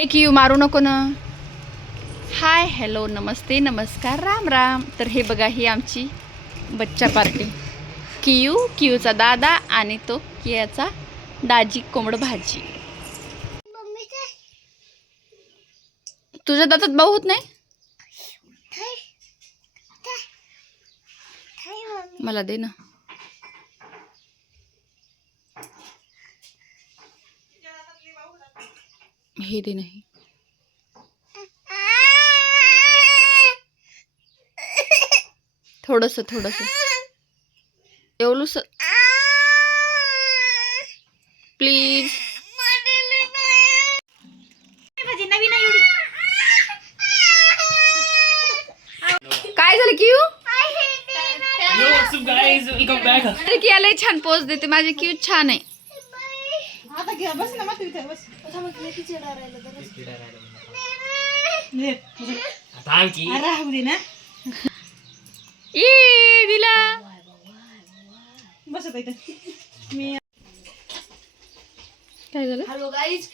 एक यू मारू नको ना. हाय हॅलो नमस्ते नमस्कार राम राम. तर हे बघा ही आमची बच्चा पार्टी. कियूचा दादा आणि तो कियाचा दाजी कोंबड भाजी. तुझ्या दातात भाऊ होत नाही. मला दे ना. हे दे नाही. थोडस एवढंस प्लीज. काय झालं कियू? की लय छान पोज देते माझी. क्यू छान आहे. ये दिला. काय झालं? Hello guys.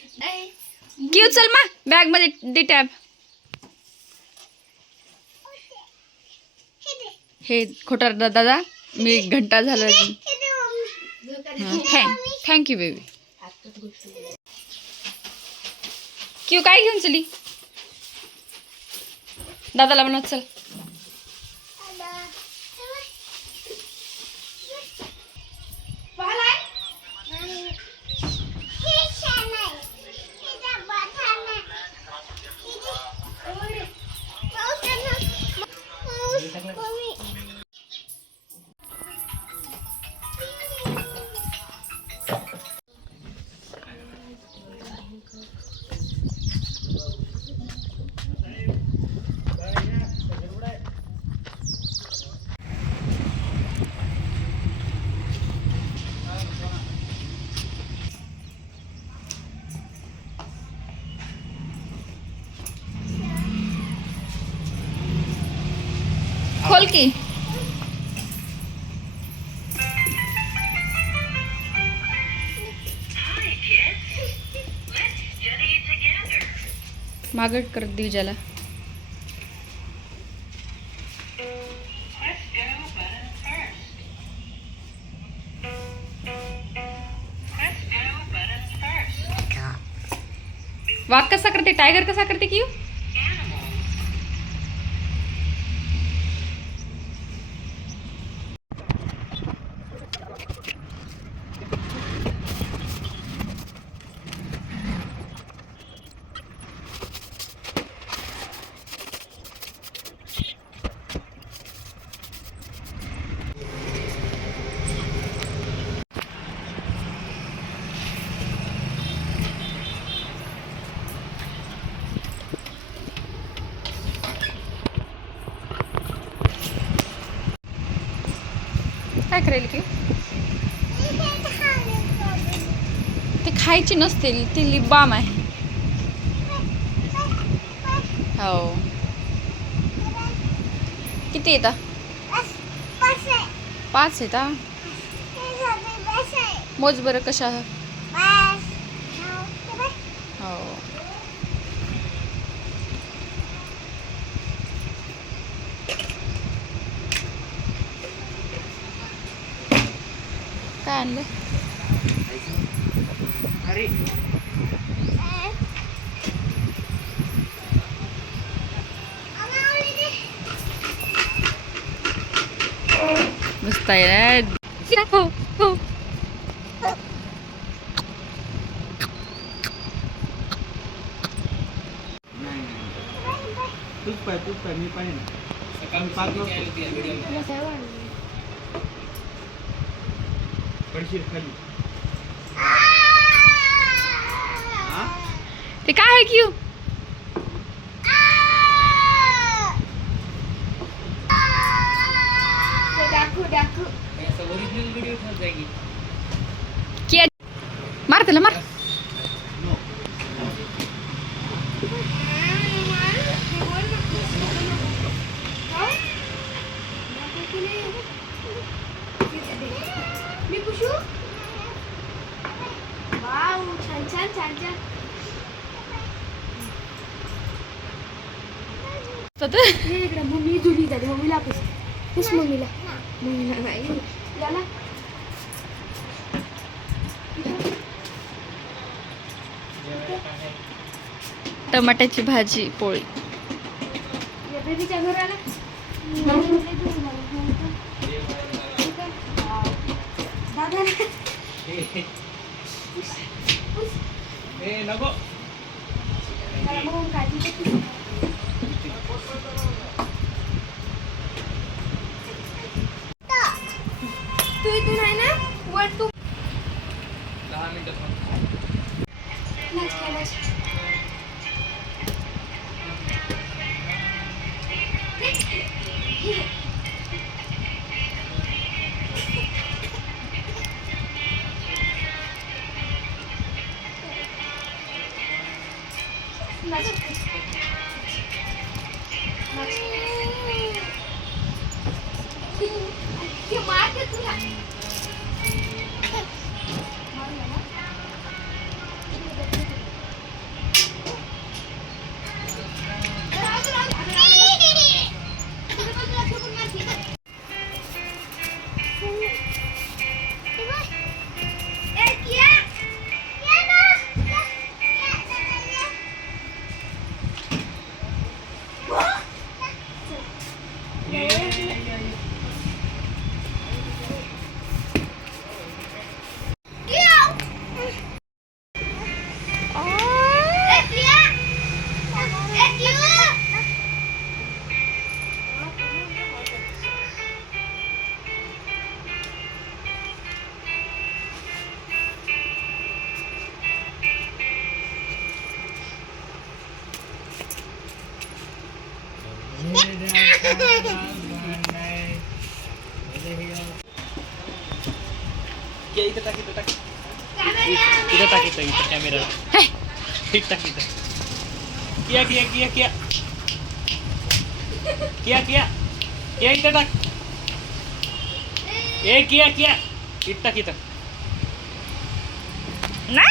क्यू चल मा बॅग मध्ये दे टॅब. हे खोटा दादा मी घंटा झाला. Thank you baby. क्यू काय घेऊन चली दादाला म्हणत चल. खोल की. मागट कर दिवजाला. वाघ कसा करते टायगर कसा करते की. काय करेल की ते खायची नसते. ती लिप बाम आहे. हो किती येतात? 5 येतात. मोज बरं कशा. हो काय आणलं? मस्त आहे. हो हो तूच पाय मी पाहिजे. खाली ते काय आहे क्यू? मार त्याला मार. ये इकडे मम्मी जुनी झाली मम्मीला पुस मम्मीला नाही याला टमाट्याची भाजी पोळी. या बेबीच्या घराला दादा नको तू इथून आहे ना वर तू 10 मिनिटं इथं टाक इथं टाक इथं टाक इथं कॅमेरा ठीक टाक इथं किया किया किया किया किया किया किया इथं टाक ए किया किया इथं टाक इथं ना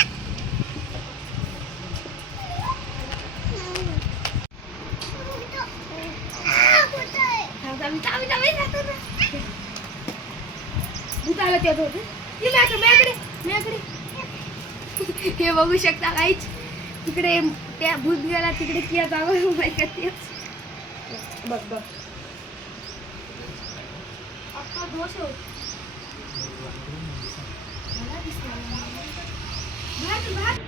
भूताला त्यात होते हे बघू शकता काहीच तिकडे त्या भूत गेला तिकडे किया जावं माहिती तेच बघ बघ आता दोष होत मला दिसला बाहेर बाहेर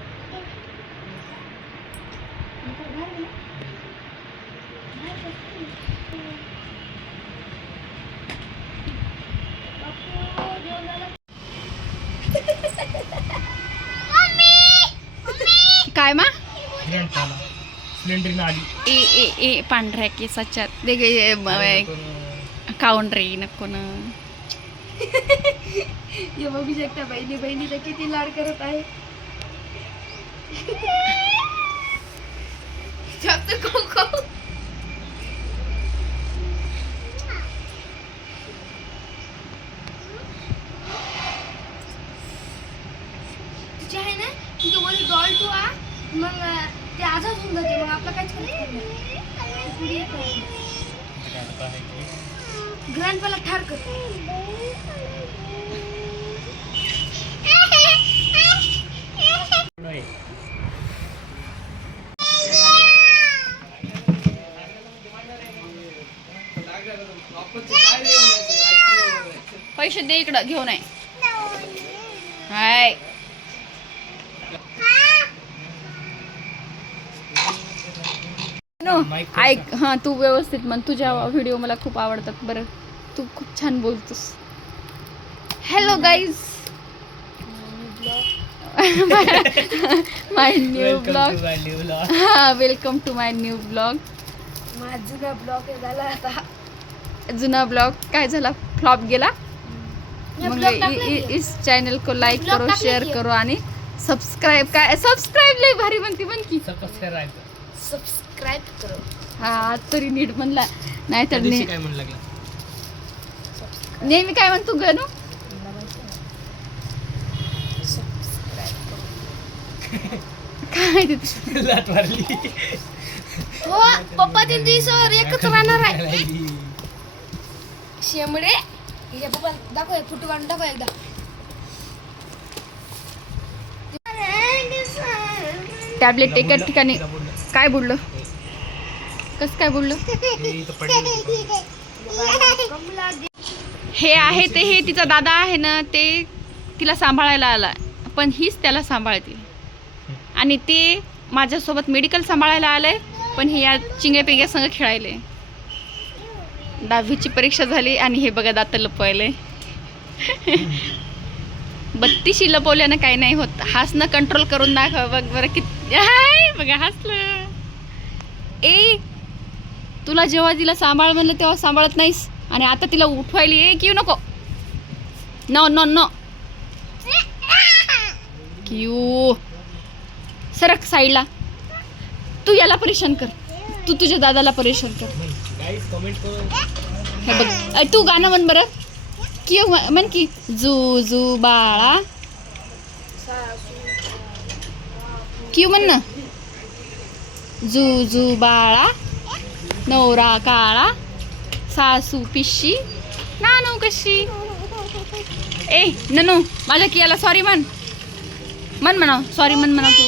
काय मा सिलेंडर आली ए ए ए पांढऱ्या केसाच्या काउंड्री नको ना. हे बघू शकता बहिणीचा किती लाड करत आहे. जास्त खाऊ तुझी आहे ना तुझं वर डॉल टू आ मग ते आजाद होऊन जाते मग आपलं काहीच ग्रँडपाला ठार कर. पैसे दे इकडं घेऊन आहे. हाय ऐक हा तू व्यवस्थित म्हण. तुझ्या व्हिडिओ मला खूप आवडतात. बरं तू खूप छान बोलतोस. Hello guys my new blog. हा welcome to my new blog. माझा जुना ब्लॉग झाला आता. जुना ब्लॉग काय झाला फ्लॉप गेला. मग इस चॅनल को लाईक करो शेअर करो आणि सबस्क्राईब. काय सबस्क्राईब लई भारी म्हणते म्हण की सबस्क्राईब करो. हा तरी नीट म्हणला नाहीतर काय म्हणू लागला नेहमी काय म्हणतो गणू. काय ते लाट मारली हो पप्पा 3 दिवसावर एकच राहणार आहे शेमडे. हे पप्पा दाखव फोटो काढून दाखव एकदा. टॅबलेट एका ठिकाणी काय बुडलं, कसं काय बुडलं? हे आहे ते, हे तिचा दादा आहे ना, ते तिला सांभाळायला आला, पण हीच त्याला सांभाळते. आणि ते माझ्यासोबत मेडिकल सांभाळायला आलंय, पण हे या चिंगे पिंग्या संग खेळायले. 10वीची परीक्षा झाली आणि हे बघा दात लपवायले. 32 लपवल्यानं काही नाही होत. हसणं कंट्रोल करून दाखव बघ बरं किती. हाय बघा हसलं. ए तुला जेव्हा तिला सांभाळ म्हणलं तेव्हा सांभाळत नाहीस, आणि आता तिला उठवायली. ए क्यू नको, नो नो नो क्यू, सरक साईडला. तू याला परेशान कर, तू तुझ्या दादाला परेशान कर. हे बघ तू गाणं म्हण बरं. क्यू म्हण की, जू जू बाळा. क्यू म्हण ना, जू जू बाळा, नवरा काळा, सासू पिशी, नानू कशी. ए ननू माझ्या कियाला सॉरी म्हण, म्हण म्हणा सॉरी म्हण म्हणा. तू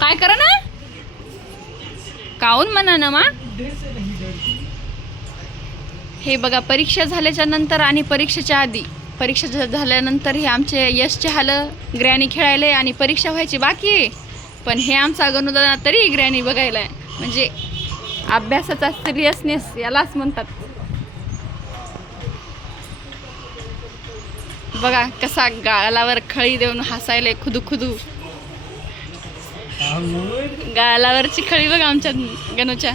काय करा ना, काऊन म्हणा ना मा. हे बघा परीक्षा झाल्याच्या नंतर आणि परीक्षेच्या आधी, परीक्षा झाल्यानंतर हे आमचे यशचे हाल ग्रॅनी खेळायले, आणि परीक्षा व्हायची बाकी आहे, पण हे आमचा गणुदादा तरी ग्रॅनी बघायला. म्हणजे अभ्यासाचा सिरियसनेस यालाच म्हणतात. बघा कसा गालावर खळी देऊन हसायले खुदू खुदू. गालावरची खळी बघा आमच्या गणूच्या.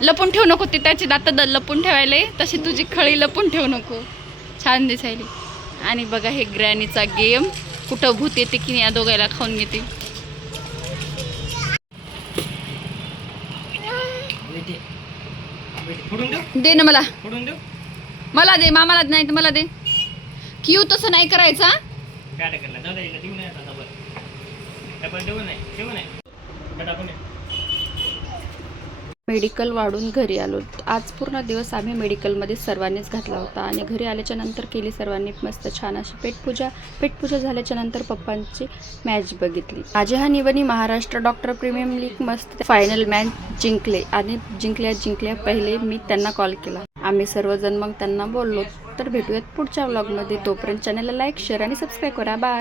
लपून ठेवू नको, ते त्याची दात लपून ठेवायले, तशी तुझी खळी लपून ठेवू नको, छान दिसायली. आणि बघा हे ग्रॅनीचा गेम, कुठं भूत येते की या दोघायला खाऊन घेते. दे ना मला, मला दे, मामाला नाही तर मला दे. क्यू तसं नाही करायचा. मेडिकल वाढून घरी आलो. आज पूर्ण दिवस आम्ही मेडिकलमध्ये सर्वांनीच घातला होता, आणि घरी आल्याच्या नंतर केली सर्वांनी मस्त छान अशी पेटपूजा. पेटपूजा झाल्याच्या नंतर पप्पांची मॅच बघितली. माझी हा निवणी महाराष्ट्र डॉक्टर प्रीमियम लीग मस्त फायनल मॅच जिंकले, आणि जिंकल्या पहिले मी त्यांना कॉल केला. आम्ही सर्वजण मग त्यांना बोललो. तर भेटूयात पुढच्या व्लॉगमध्ये. तोपर्यंत चॅनलला लाईक, शेअर आणि सबस्क्राईब करा. बाय.